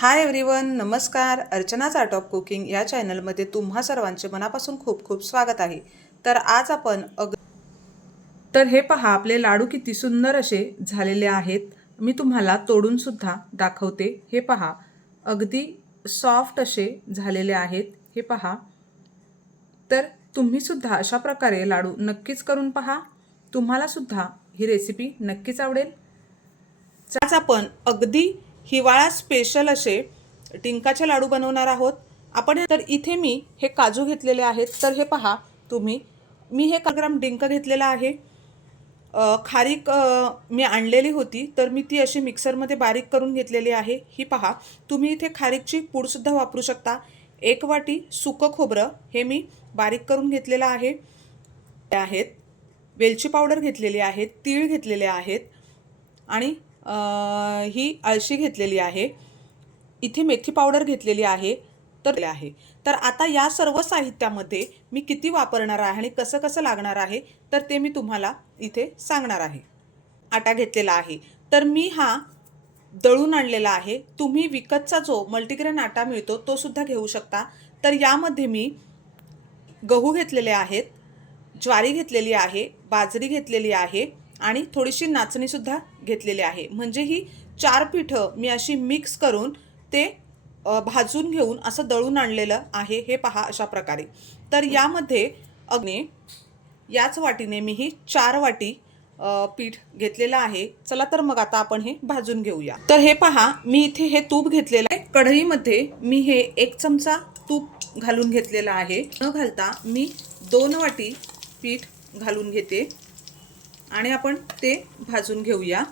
Hi everyone नमस्कार. अर्चनाच art of cooking या चॅनलमध्ये तुम्हा सर्वांचे मनापासून खूप खूप स्वागत आहे. तर आज आपण अग तर हे पहा आपले लाडू किती सुंदर असे झालेले आहेत. मी तुम्हाला तोडूनसुद्धा दाखवते. हे पहा अगदी सॉफ्ट असे झालेले आहेत. हे पहा. तर तुम्ही सुद्धा अशा प्रकारे लाडू नक्कीच करून पहा. तुम्हालासुद्धा ही रेसिपी नक्कीच आवडेल. आज आपण अगदी हिवाळा स्पेशल असे डिंकाचे लाडू बनवणार आहोत. आपण तर इथे मी हे काजू घेतलेले आहेत. तर हे पहा तुम्ही. मी हे का ग्राम डिंक घेतलेला आहे. खारीक मी आणलेली होती. तर मी ती अशी मिक्सरमध्ये बारीक करून घेतलेली आहे. ही पहा. तुम्ही इथे खारीकची पूडसुद्धा वापरू शकता. एक वाटी सुकं खोबरं हे मी बारीक करून घेतलेलं आहे. आहेत. वेलची पावडर घेतलेली आहे. तीळ घेतलेले आहेत. आणि ही अळशी घेतलेली आहे. इथे मेथी पावडर घेतलेली आहे. तर आहे. तर आता या सर्व साहित्यामध्ये मी किती वापरणार आहे आणि कसं कसं लागणार आहे तर ते मी तुम्हाला इथे सांगणार आहे. आटा घेतलेला आहे. तर मी हा दळून आणलेला आहे. तुम्ही विकतचा जो मल्टीग्रेन आटा मिळतो तो सुद्धा घेऊ शकता. तर यामध्ये मी गहू घेतलेले आहेत ज्वारी घेतलेली आहे बाजरी घेतलेली आहे आणि थोडीशी नाचणीसुद्धा घेतलेले आहे. म्हणजे ही चार पिठं मी अशी मिक्स करून ते भाजून घेऊन असं दळून आणलेलं आहे. हे पहा अशा प्रकारे. तर यामध्ये अग्ने याच वाटीने मी ही चार वाटी पीठ घेतलेलं आहे. चला तर मग आता आपण हे भाजून घेऊया. तर हे पहा मी इथे हे तूप घेतलेलं आहे. कढईमध्ये मी हे एक चमचा तूप घालून घेतलेलं आहे. न घालता मी दोन वाटी पीठ घालून घेते. आणि आपण ते भाजून घेऊया.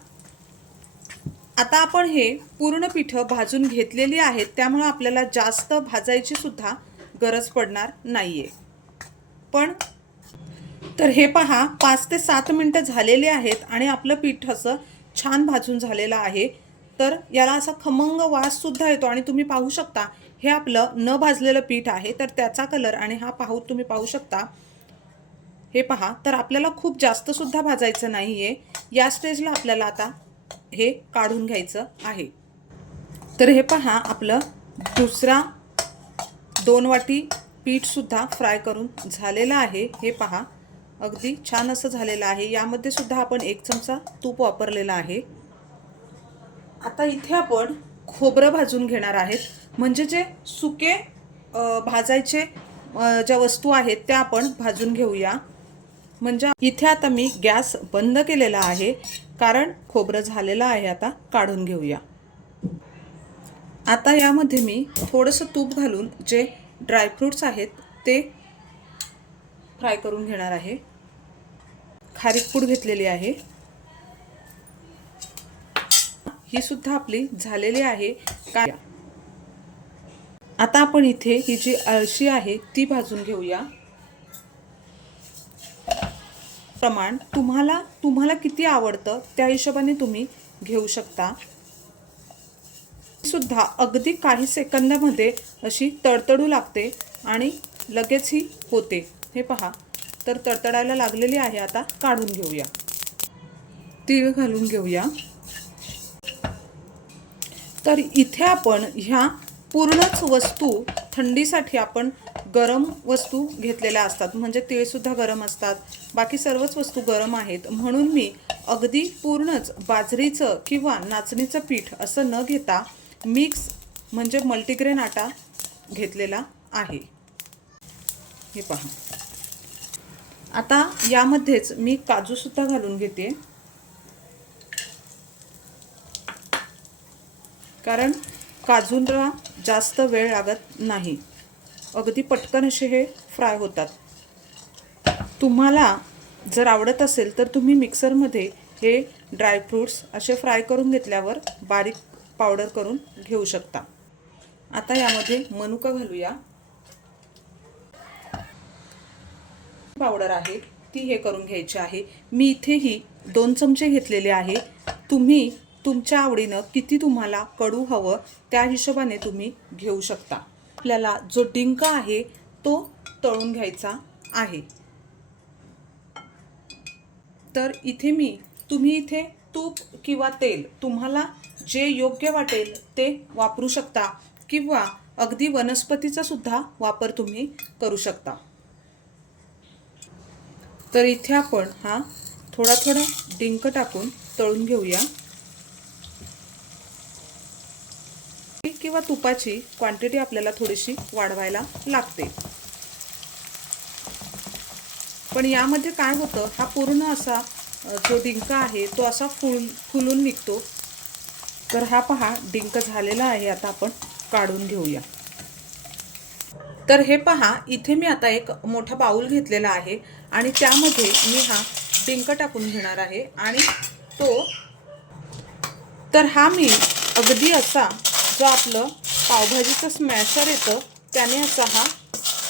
आता आपण हे पूर्ण पिठं भाजून घेतलेली आहेत त्यामुळं आपल्याला जास्त भाजायची सुद्धा गरज पडणार नाहीये. पण तर हे पहा पाच ते सात मिनटं झालेले आहेत आणि आपलं पीठ असं छान भाजून झालेलं आहे. तर याला असा खमंग वास सुद्धा येतो आणि तुम्ही पाहू शकता हे आपलं न भाजलेलं पीठ आहे तर त्याचा कलर आणि हा पाहू तुम्ही पाहू शकता. हे पहा तर आपल्याला खूप जास्त सुद्धा भाजायचं नाही आहे या स्टेजला आपल्याला आता हे काढून घ्यायचं आहे. तर हे पहा आपलं दुसरा दोन वाटी पीठसुद्धा फ्राय करून झालेलं आहे. हे पहा अगदी छान असं झालेलं आहे. यामध्ये सुद्धा आपण एक चमचा तूप वापरलेला आहे. आता इथे आपण खोबरं भाजून घेणार आहेत. म्हणजे जे सुके भाजायचे ज्या वस्तू आहेत त्या आपण भाजून घेऊया. म्हणजे इथे आता मी गॅस बंद केलेला आहे कारण खोबरं झालेलं आहे आता काढून घेऊया. आता यामध्ये मी थोडंसं तूप घालून जे ड्रायफ्रूट्स आहेत ते फ्राय करून घेणार आहे. खारीक पूड घेतलेली आहे. ही सुद्धा आपली झालेली आहे. काय? आता आपण इथे ही जी अळशी आहे ती भाजून घेऊया. प्रमाण तुम्हाला तुम्हाला किती आवडतं त्या हिशोबाने तुम्ही घेऊ शकता. सुद्धा अगदी काही सेकंदामध्ये अशी तडतडू लागते आणि लगेच ही होते. हे पहा. तर तडतडायला लागलेली आहे आता. काढून घेऊया. तीळ घालून घेऊया. तर इथे आपण ह्या पूर्णच वस्तू थंडीसाठी आपण गरम वस्तू घेतलेल्या असतात. म्हणजे तिळसुद्धा गरम असतात. बाकी सर्वच वस्तू गरम आहेत. म्हणून मी अगदी पूर्णच बाजरीचं किंवा नाचणीचं पीठ असं न घेता मिक्स म्हणजे मल्टीग्रेन आटा घेतलेला आहे. हे पहा. आता यामध्येच मी काजूसुद्धा घालून घेते. कारण काजूला जास्त वेळ लागत नाही. अगदी पटकन असे हे फ्राय होतात. तुम्हाला जर आवडत असेल तर तुम्ही मिक्सरमध्ये हे ड्रायफ्रूट्स असे फ्राय करून घेतल्यावर बारीक पावडर करून घेऊ शकता. आता यामध्ये मनुका घालूया. पावडर आहे ती हे करून घ्यायची आहे. मी इथेही दोन चमचे घेतलेले आहे. तुम्ही तुमच्या आवडीनं किती तुम्हाला कडू हवं त्या हिशोबाने तुम्ही घेऊ शकता. आपल्याला जो डिंक आहे तो तळून घ्यायचा आहे. तर इथे मी तुम्ही इथे तूप किंवा तेल तुम्हाला जे योग्य वाटेल ते वापरू शकता किंवा अगदी वनस्पतीचा सुद्धा वापर तुम्ही करू शकता. तर इथे आपण हा थोडा थोडा डिंक टाकून तळून घेऊया. किंवा तुपाची क्वांटिटी आपल्याला थोडीशी वाढवायला लागते. पण यामध्ये काय होतं हा पूर्ण असा जो डिंक आहे तो असा फुल फुलून निघतो. तर हा पहा डिंक झालेला आहे आता आपण काढून घेऊया. तर हे पहा इथे मी आता एक मोठा बाऊल घेतलेला आहे आणि त्यामध्ये मी हा डिंक टाकून घेणार आहे आणि तो तर हा मी अगदी असा जो आपलं पावभाजीचं स्मॅशर येतं त्याने असा हा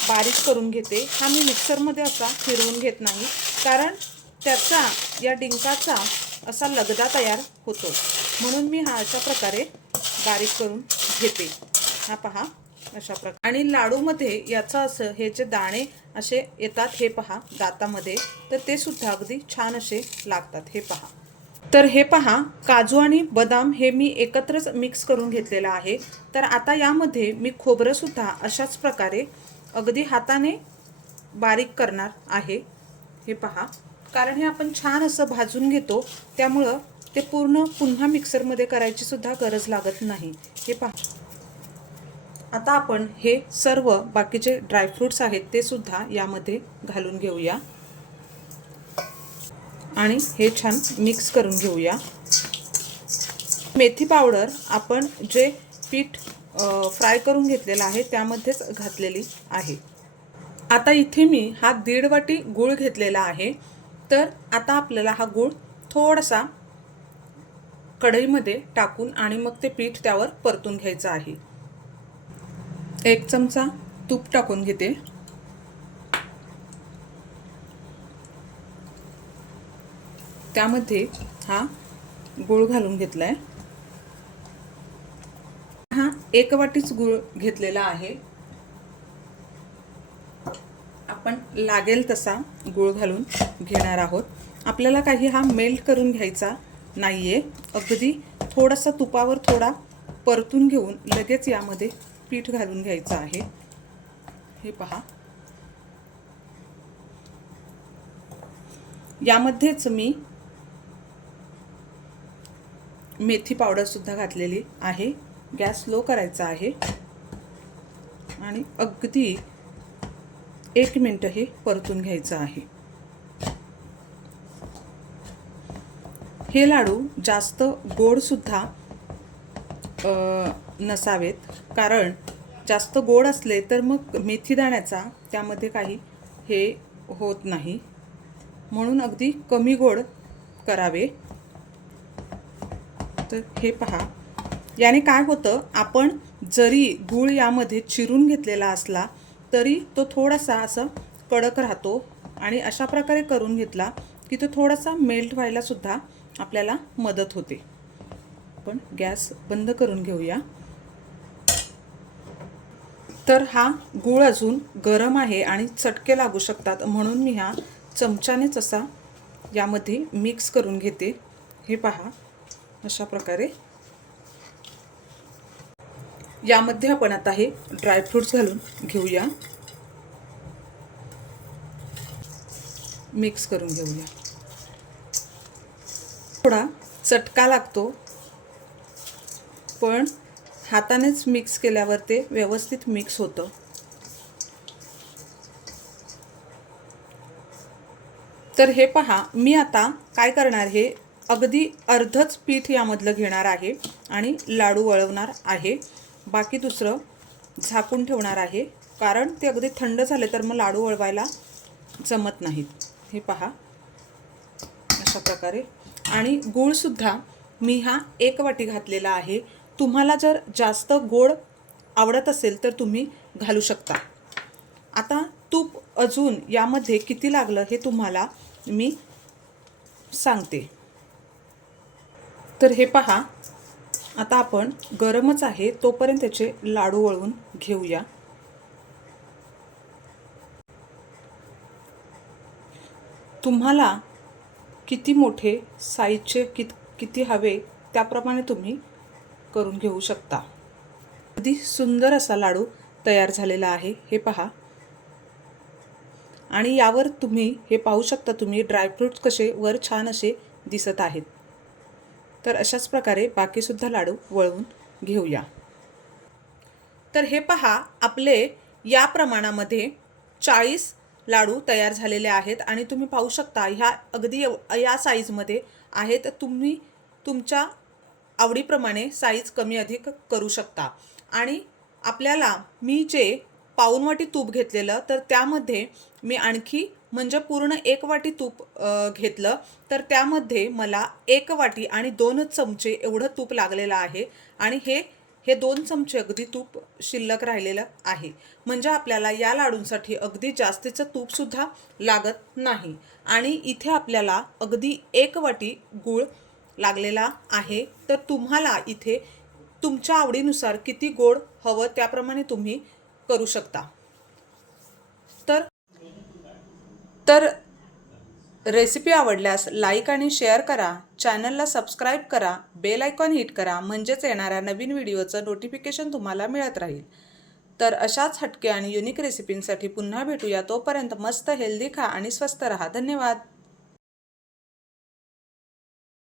बारीक करून घेते. हा मी मिक्सरमध्ये असा फिरवून घेत नाही कारण त्याचा या डिंकाचा असा लगदा तयार होतो. म्हणून मी हा अशा प्रकारे बारीक करून घेते. हा पहा अशा प्रकारे आणि लाडूमध्ये याचं असं हे जे दाणे असे येतात हे पहा दातामध्ये. तर ते सुद्धा अगदी छान असे लागतात. हे पहा. तर हे पहा काजू आणि बदाम हे मी एकत्रच मिक्स करून घेतलेलं आहे. तर आता यामध्ये मी खोबरंसुद्धा अशाच प्रकारे अगदी हाताने बारीक करणार आहे. हे पहा. कारण हे आपण छान असं भाजून घेतो त्यामुळं ते पूर्ण पुन्हा मिक्सरमध्ये करायची सुद्धा गरज लागत नाही. हे पहा. आता आपण हे सर्व बाकीचे ड्रायफ्रूट्स आहेत ते सुद्धा यामध्ये घालून घेऊया. आणि हे छान मिक्स करून घेऊया. मेथी पावडर आपण जे पीठ फ्राय करून घेतलेलं आहे त्यामध्येच घातलेली आहे. आता इथे मी हा दीड वाटी गूळ घेतलेला आहे. तर आता आपल्याला हा गूळ थोडासा कढईमध्ये टाकून आणि मग ते पीठ त्यावर परतून घ्यायचं आहे. एक चमचा तूप टाकून घेते. त्यामध्ये हा गूळ घालून घेतलाय. हा एक वाटीच गूळ घेतलेला आहे. आपण लागेल तसा गूळ घालून घेणार आहोत. आपल्याला काही हा मेल्ट करून घ्यायचा नाहीये. अगदी थोडासा तुपावर थोडा परतून घेऊन लगेच यामध्ये पीठ घालून घ्यायचं आहे. हे पहा. यामध्येच मी मेथी पावडरसुद्धा घातलेली आहे. गॅस लो करायचा आहे. आणि अगदी एक मिनटं हे परतून घ्यायचं आहे. हे लाडू जास्त गोडसुद्धा नसावेत. कारण जास्त गोड असले तर मग मेथी दाण्याचा त्यामध्ये काही हे होत नाही. म्हणून अगदी कमी गोड करावे. तर हे पहा. याने काय होतं आपण जरी गूळ यामध्ये चिरून घेतलेला असला तरी तो थोडासा असं कडक राहतो आणि अशा प्रकारे करून घेतला की तो थोडासा मेल्ट व्हायलासुद्धा आपल्याला मदत होते. आपण गॅस बंद करून घेऊया. तर हा गूळ अजून गरम आहे आणि चटके लागू शकतात म्हणून मी हा चमच्यानेच असा यामध्ये मिक्स करून घेते. हे पहा. अशा प्रकारे. यामध्ये आपण आता हे ड्रायफ्रूट्स घालून घेऊया. मिक्स करून घेऊया. थोडा चटका लागतो. पण हातानेच मिक्स केल्यावर ते व्यवस्थित मिक्स होतं. तर हे पहा मी आता काय करणार हे अगदी अर्धच पीठ यामधलं घेणार आहे आणि लाडू वळवणार आहे. बाकी दुसरं झाकून ठेवणार आहे. कारण ते अगदी थंड झाले तर मग लाडू वळवायला जमत नाहीत. हे पहा. अशा प्रकारे. आणि गूळसुद्धा मी हा एक वाटी घातलेला आहे. तुम्हाला जर जास्त गोड आवडत असेल तर तुम्ही घालू शकता. आता तूप अजून यामध्ये किती लागलं हे तुम्हाला मी सांगते. तर हे पहा. आता आपण गरमच आहे तोपर्यंत त्याचे लाडू वळवून घेऊया. तुम्हाला किती मोठे साईजचे कित किती हवे त्याप्रमाणे तुम्ही करून घेऊ शकता. अगदी सुंदर असा लाडू तयार झालेला आहे. हे पहा. आणि यावर तुम्ही हे पाहू शकता तुम्ही ड्रायफ्रूट्स कसे वर छान असे दिसत आहेत. तर अशाच प्रकारे बाकीसुद्धा लाडू वळवून घेऊया. तर हे पहा आपले या प्रमाणामध्ये चाळीस लाडू तयार झालेले आहेत आणि तुम्ही पाहू शकता ह्या अगदी एव- या साईजमध्ये आहेत. तुम्ही तुमच्या आवडीप्रमाणे साईज कमी अधिक करू शकता. आणि आपल्याला मी जे पाऊनवाटी तूप घेतलेलं तर त्यामध्ये मी आणखी म्हणजे पूर्ण एक वाटी तूप घेतलं. तर त्यामध्ये मला एक वाटी आणि दोनच चमचे एवढं तूप लागलेलं आहे. आणि हे हे दोन चमचे अगदी तूप शिल्लक राहिलेलं आहे. म्हणजे आपल्याला या लाडूंसाठी अगदी जास्तीचं तूपसुद्धा लागत नाही. आणि इथे आपल्याला अगदी एक वाटी गूळ लागलेला आहे. तर तुम्हाला इथे तुमच्या आवडीनुसार किती गोड हवं त्याप्रमाणे तुम्ही करू शकता तर तर रेसिपी आवडल्यास लाईक आणि शेअर करा. चॅनलला सबस्क्राईब करा. बेल आयकॉन हिट करा. म्हणजेच येणाऱ्या नवीन व्हिडिओचं नोटिफिकेशन तुम्हाला मिळत राहील. तर अशाच हटके आणि युनिक रेसिपींसाठी पुन्हा भेटूया. तोपर्यंत मस्त हेल्दी खा आणि स्वस्त रहा. धन्यवाद.